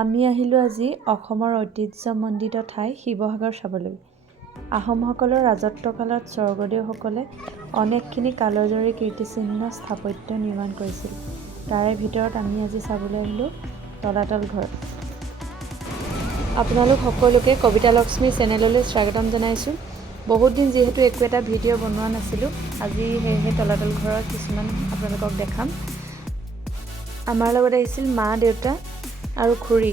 আমি আহিলোঁ আজি অসমৰ ঐতিহ্যমণ্ডিত ঠাই শিৱসাগৰ চাবলৈ। আহোমসকলৰ ৰাজত্বকালত স্বৰ্গদেউসকলে অনেকখিনি কালজয়ী কীৰ্তিচিহ্ন স্থাপত্য নিৰ্মাণ কৰিছিল। তাৰে ভিতৰত আমি আজি চাবলৈ আহিলোঁ তলাতল ঘৰ। আপোনালোক সকলোকে কবিতা লক্ষ্মী চেনেললৈ স্বাগতম জনাইছোঁ। বহুত দিন যিহেতু একো এটা ভিডিঅ' বনোৱা নাছিলোঁ, আজি সেয়েহে তলাতল ঘৰৰ কিছুমান আপোনালোকক দেখাম। আমাৰ লগত আহিছিল মা, দেউতা আৰু খুৰী।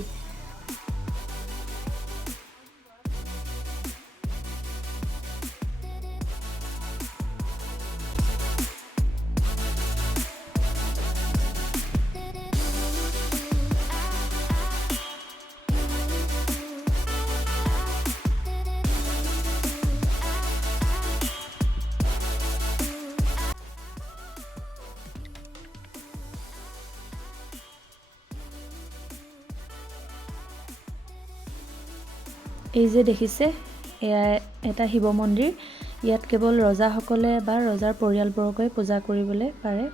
এই যে দেখিছে, এয়া এটা শিৱ মন্দিৰ। ইয়াত কেৱল ৰজাসকলে বা ৰজাৰ পৰিয়ালবৰ্গই পূজা কৰিবলৈ পাৰে।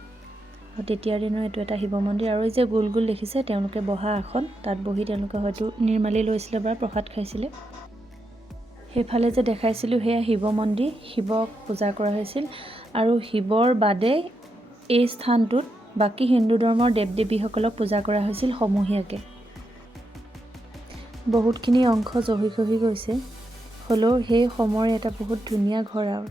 তেতিয়াৰ দিনৰ এইটো এটা শিৱ মন্দিৰ। আৰু এই যে গোল গোল দেখিছে, তেওঁলোকে বহা আসন, তাত বহি তেওঁলোকে হয়তো নিৰ্মালি লৈছিলে বা প্ৰসাদ খাইছিলে। সেইফালে যে দেখাইছিলোঁ, সেয়া শিৱ মন্দিৰ। শিৱক পূজা কৰা হৈছিল আৰু শিৱৰ বাদে এই স্থানটোত বাকী হিন্দু ধৰ্মৰ দেৱ দেৱীসকলক পূজা কৰা হৈছিল সমূহীয়াকৈ। বহুতখিনি অংশ জহি খহি গৈছে, হ'লেও সেই সময়ৰ এটা বহুত ধুনীয়া ঘৰ আৰু।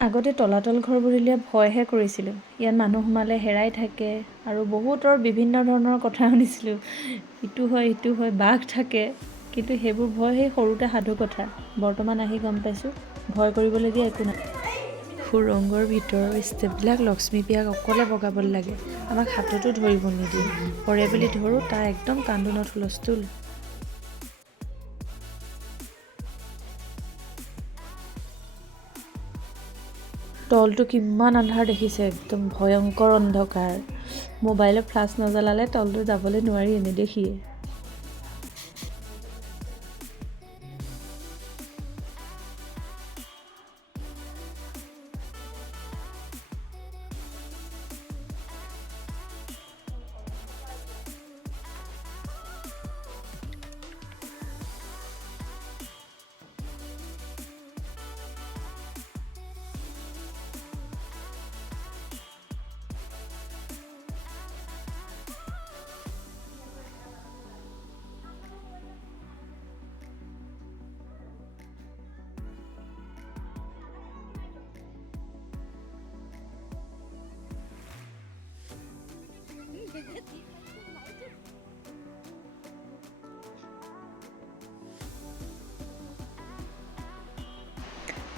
আগতে তলাতল ঘৰ বুলিলে ভয়হে কৰিছিলোঁ। ইয়াত মানুহ সোমালে হেৰাই থাকে আৰু বহুতৰ বিভিন্ন ধৰণৰ কথা শুনিছিলোঁ। ইটো হয় সিটো হয়, বাঘ থাকে, কিন্তু সেইবোৰ ভয় সেই সৰুতে সাধু কথা। বৰ্তমান আহি গম পাইছোঁ ভয় কৰিবলগীয়া একো নাই। সুৰংগৰ ভিতৰৰ ষ্টেপবিলাক লক্ষ্মীপ্ৰিয়াক অকলে বগাবলৈ লাগে। আমাক হাততো ধৰিব নিদিয়ে। পৰে বুলি ধৰোঁ, তাৰ একদম কান্দোনত হুলস্থুল। তলটো কিমান আন্ধাৰ দেখিছে, একদম ভয়ংকৰ অন্ধকাৰ। মোবাইলত ফ্লাছ নজ্বলালে তলটো যাবলৈ নোৱাৰি নেদেখিয়ে।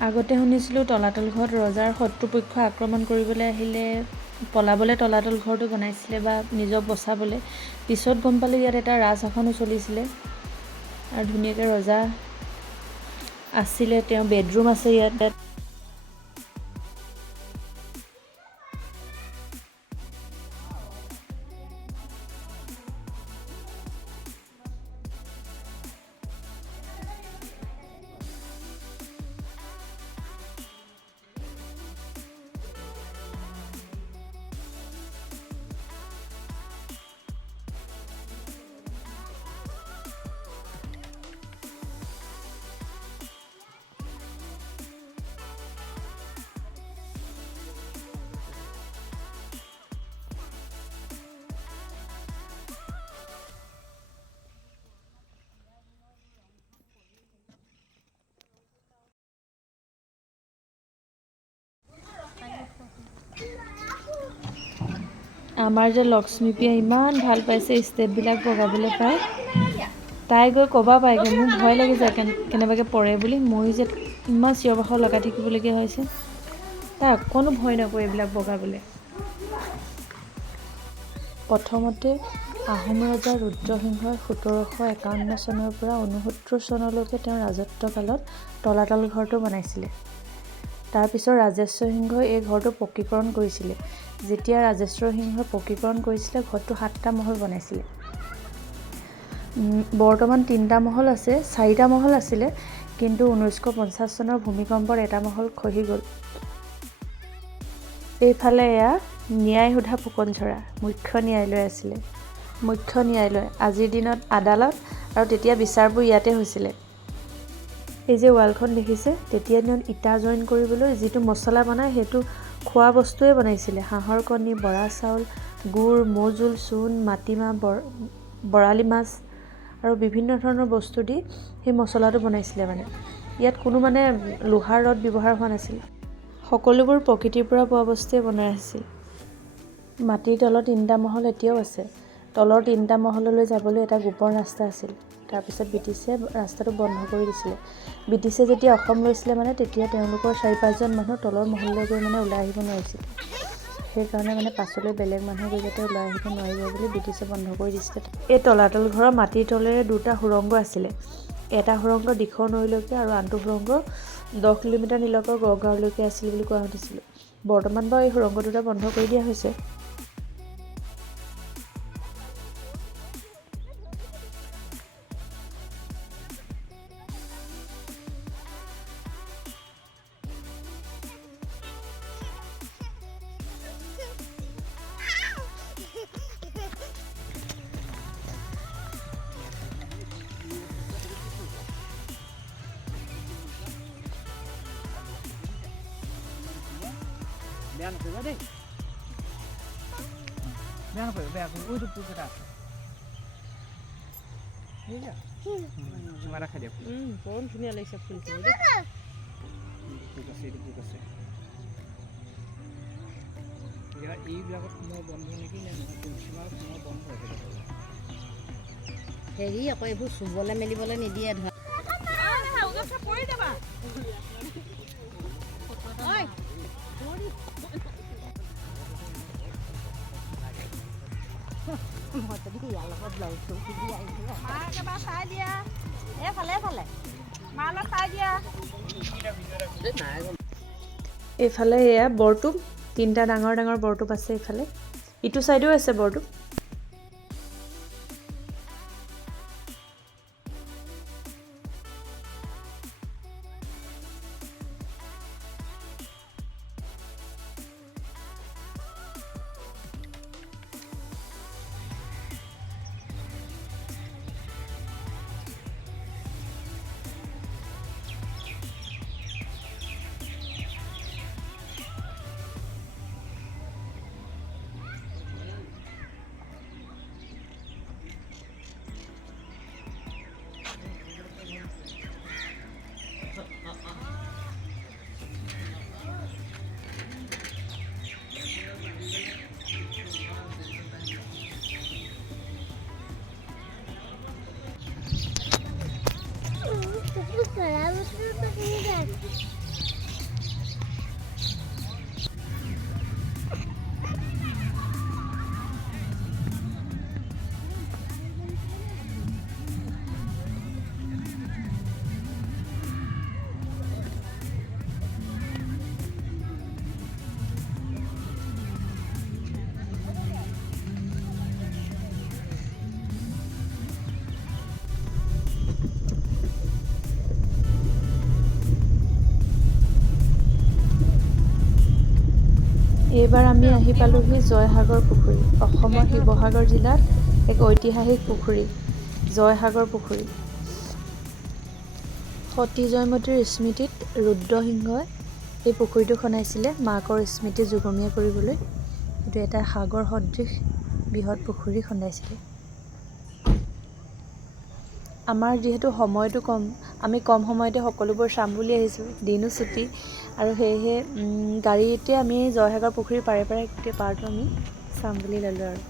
আগতে শুনিছিলোঁ তলাতল ঘৰত ৰজাৰ শত্ৰুপক্ষ আক্ৰমণ কৰিবলৈ আহিলে পলাবলৈ তলাতল ঘৰটো বনাইছিলে বা নিজক বচাবলৈ। পিছত গম পালোঁ ইয়াত এটা ৰাজশাসনো চলিছিলে আৰু ধুনীয়াকৈ ৰজা আছিলে, তেওঁ বেডৰুম আছে ইয়াত। আমাৰ যে লক্ষ্মীপ্ৰিয়া ইমান ভাল পাইছে ষ্টেপবিলাক বগাবলৈ পায়। তাই গৈ ক'ব পাৰেগৈ, মোৰ ভয় লাগি যায় কেনেবাকৈ পৰে বুলি। ময়ো যে ইমান চিঞৰ বাখৰ লগাই থাকিবলগীয়া হৈছে। তাই অকণো ভয় নকৰে এইবিলাক বগাবলৈ। প্ৰথমতে আহোম ৰজা ৰুদ্ৰসিংহই ১৭৫১ চনৰ পৰা ৬৯ চনলৈকে তেওঁৰ ৰাজত্বকালত তলাতল ঘৰটো বনাইছিলে। তাৰপিছত ৰাজেশ্বৰ সিংহই এই ঘৰটো পকীকৰণ কৰিছিলে। যেতিয়া ৰাজেশ্বৰ সিংহই পকীকৰণ কৰিছিলে, ঘৰটো ৭টা মহল বনাইছিলে। বৰ্তমান 3টা মহল আছে, 4টা মহল আছিলে, কিন্তু 1950 চনৰ ভূমিকম্পত এটা মহল খহি গ'ল। এইফালে এয়া ন্যায় সোধা ফুকনচৰা, মুখ্য ন্যায়ালয় আছিলে। মুখ্য ন্যায়ালয়, আজিৰ দিনত আদালত, আৰু তেতিয়া বিচাৰবোৰ ইয়াতে হৈছিলে। এই যে ৱালখন দেখিছে, তেতিয়া দিনত ইটা জইন কৰিবলৈ যিটো মছলা বনায়, সেইটো খোৱা বস্তুৱে বনাইছিলে। হাঁহৰ কণী, বৰা চাউল, গুড়, মৌজোল, চূণ, মাটিমাহ, বৰালি মাছ আৰু বিভিন্ন ধৰণৰ বস্তু দি সেই মছলাটো বনাইছিলে। ইয়াত কোনো লোহাৰ ৰদ ব্যৱহাৰ হোৱা নাছিল। সকলোবোৰ প্ৰকৃতিৰ পৰা পোৱা বস্তুৱে বনাই আছিল। মাটিৰ তলত 3টা মহল এতিয়াও আছে। তলৰ 3টা মহললৈ যাবলৈ এটা গোপন ৰাস্তা আছিল। তাৰপিছত ব্ৰিটিছে ৰাস্তাটো বন্ধ কৰি দিছিলে। ব্ৰিটিছে যেতিয়া অসম লৈছিলে তেতিয়া তেওঁলোকৰ 4-5জন মানুহ তলৰ মহললৈ গৈ ওলাই আহিব নোৱাৰিছিল। সেইকাৰণে পাছলৈ বেলেগ মানুহ গৈ যাতে ওলাই আহিব নোৱাৰিব বুলি ব্ৰিটিছে বন্ধ কৰি দিছিলে। এই তলাতল ঘৰৰ মাটিৰ তলেৰে 2টা সুৰংগ আছিলে। এটা সুৰংগ দিখৌ নৈলৈকে আৰু আনটো সুৰংগ 10 কিলোমিটাৰ নিলকৰ গড়গাঁৱলৈকে আছিল বুলি কোৱা শুনিছিল। বৰ্তমান বাৰু এই সুৰংগ 2টা বন্ধ কৰি দিয়া হৈছে। বেয়া নকৰিবা দেই, বেয়া নকৰিবা, ওইটো পোক এটা আছে। চুমা এটা খাই দিয়ক। বৰ ধুনীয়া লাগিছে ফুলখিনি দেই। পোক আছে, এইটো পোক আছে। এইবিলাকত সোমোৱা বন্ধ নেকি, নে নহয়? তুলসীমালত সোমোৱা বন্ধ হয়। হেৰি আকৌ এইবোৰ চুবলৈ মেলিবলৈ নিদিয়ে ধৰা। এইফালে এয়া বৰটোপ, 3টা ডাঙৰ ডাঙৰ বৰটোপ আছে। এইফালে ইটো চাইডেও আছে বৰটোপ। এইবাৰ আমি আহি পালোহি জয়সাগৰ পুখুৰী। অসমৰ শিৱসাগৰ জিলাত এক ঐতিহাসিক পুখুৰী, জয়সাগৰ পুখুৰী। সতী জয়মতীৰ স্মৃতিত ৰুদ্ৰসিংহই এই পুখুৰীটো খন্দাইছিলে মাকৰ স্মৃতি যুগমীয়া কৰিবলৈ। এইটো এটা সাগৰ সদৃশ বৃহৎ পুখুৰী খন্দাইছিলে। আমাৰ যিহেতু সময়টো কম, আমি কম সময়তে সকলোবোৰ চাম বুলি আহিছোঁ, দিনো ছুটি, আৰু সেয়েহে গাড়ীতে আমি জয়সাগৰ পুখুৰীৰ পাৰে গোটেই পাৰটো আমি চাম বুলি ল'লোঁ আৰু।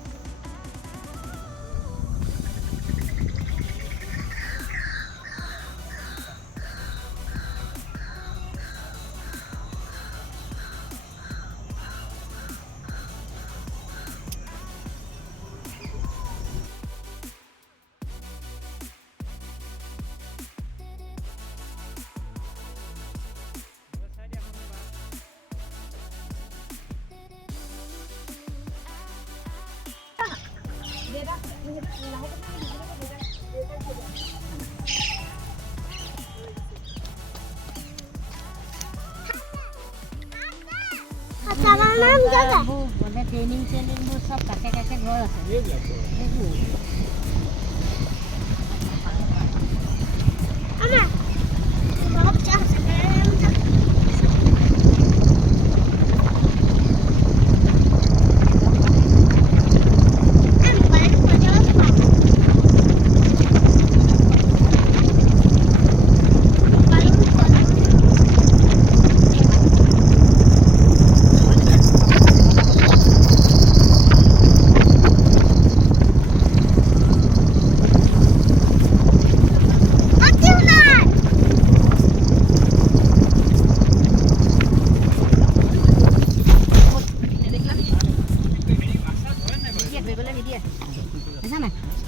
মানে ট্ৰেইনিং চেইনিংবোৰ চব কাষে কাষে ঘৰ আছে।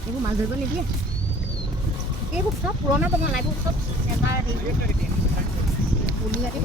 এইবোৰ মাছ ধৰিব নিদিয়ে। এইবোৰ চব পুৰণা বনালা, এইবোৰ চব এবাৰ পুলি আদি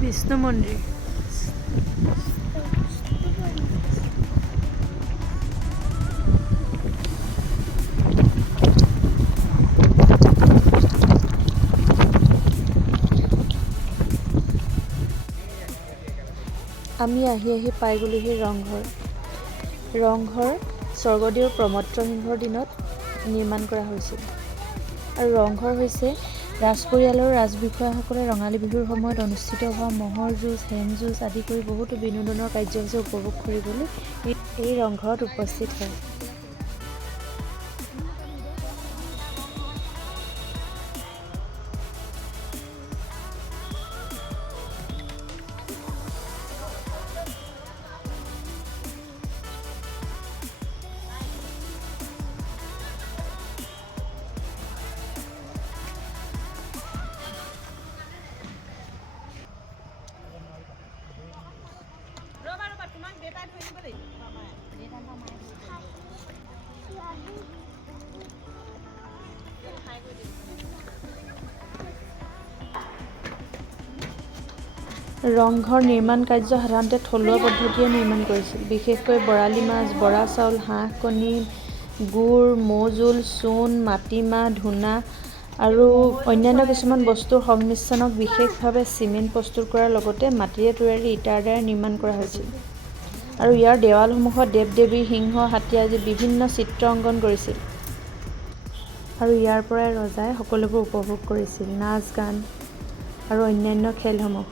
বিষ্ণু মন্দিৰ। আমি আহি পাই গ'লোহি ৰংঘৰ। ৰংঘৰ স্বৰ্গদেউ প্ৰমত্তসিংহৰ দিনত নিৰ্মাণ কৰা হৈছিল। আৰু ৰংঘৰ হৈছে ৰাজ পৰিয়ালৰ ৰাজবিষয়াসকলে ৰঙালী বিহুৰ সময়ত অনুষ্ঠিত হোৱা ম'হৰ যুঁজ, হেং যুঁজ আদি কৰি বহুতো বিনোদনৰ কাৰ্যসূচী উপভোগ কৰিবলৈ এই ৰংঘৰত উপস্থিত হয়। ৰংঘৰ নিৰ্মাণ কাৰ্য সাধাৰণতে থলুৱা পদ্ধতিৰে নিৰ্মাণ কৰিছিল। বিশেষকৈ বৰালি মাছ, বৰা চাউল, হাঁহ, কণী, গুড়, মৌজোল, চূণ, মাটিমাহ, ধূনা আৰু অন্যান্য কিছুমান বস্তুৰ সংমিশ্ৰণক বিশেষভাৱে চিমেণ্ট প্ৰস্তুত কৰাৰ লগতে মাটিৰে তৈয়াৰী ইটাৰ দ্বাৰা নিৰ্মাণ কৰা হৈছিল। আৰু ইয়াৰ দেৱালসমূহত দেৱ-দেৱী, সিংহ, হাতী আদি বিভিন্ন চিত্ৰ অংকন কৰিছিল। আৰু ইয়াৰ পৰাই ৰজাই সকলোবোৰ উপভোগ কৰিছিল, নাচ, গান আৰু অন্যান্য খেলসমূহ।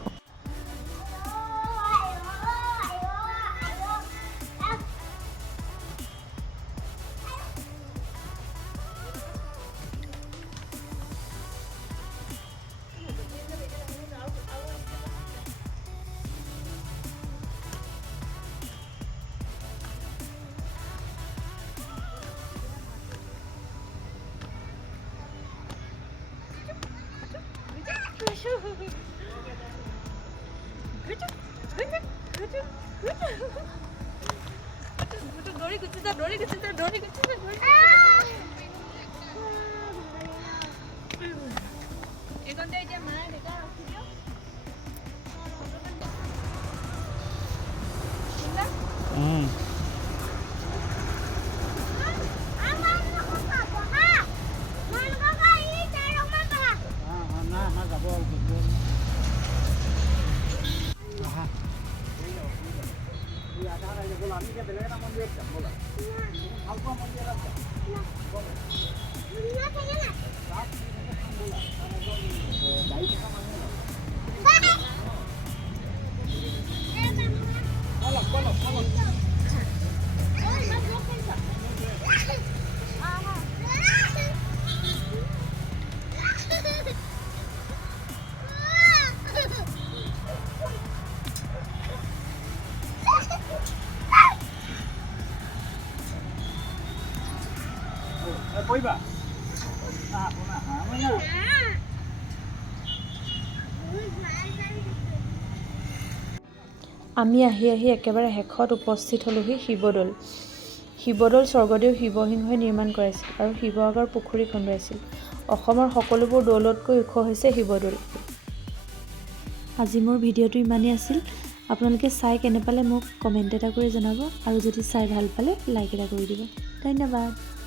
আমি আহি একেবাৰে শেষত উপস্থিত হ'লোহি শিৱদৌল। শিৱদৌল স্বৰ্গদেউ শিৱসিংহই নিৰ্মাণ কৰাইছিল আৰু শিৱসাগৰ পুখুৰী খন্দুৱাইছিল। অসমৰ সকলোবোৰ দৌলতকৈ ওখ হৈছে শিৱদৌল। আজি মোৰ ভিডিঅ'টো ইমানেই আছিল। আপোনালোকে চাই কেনে পালে মোক কমেণ্ট এটা কৰি জনাব আৰু যদি চাই ভাল পালে লাইক এটা কৰি দিব। ধন্যবাদ।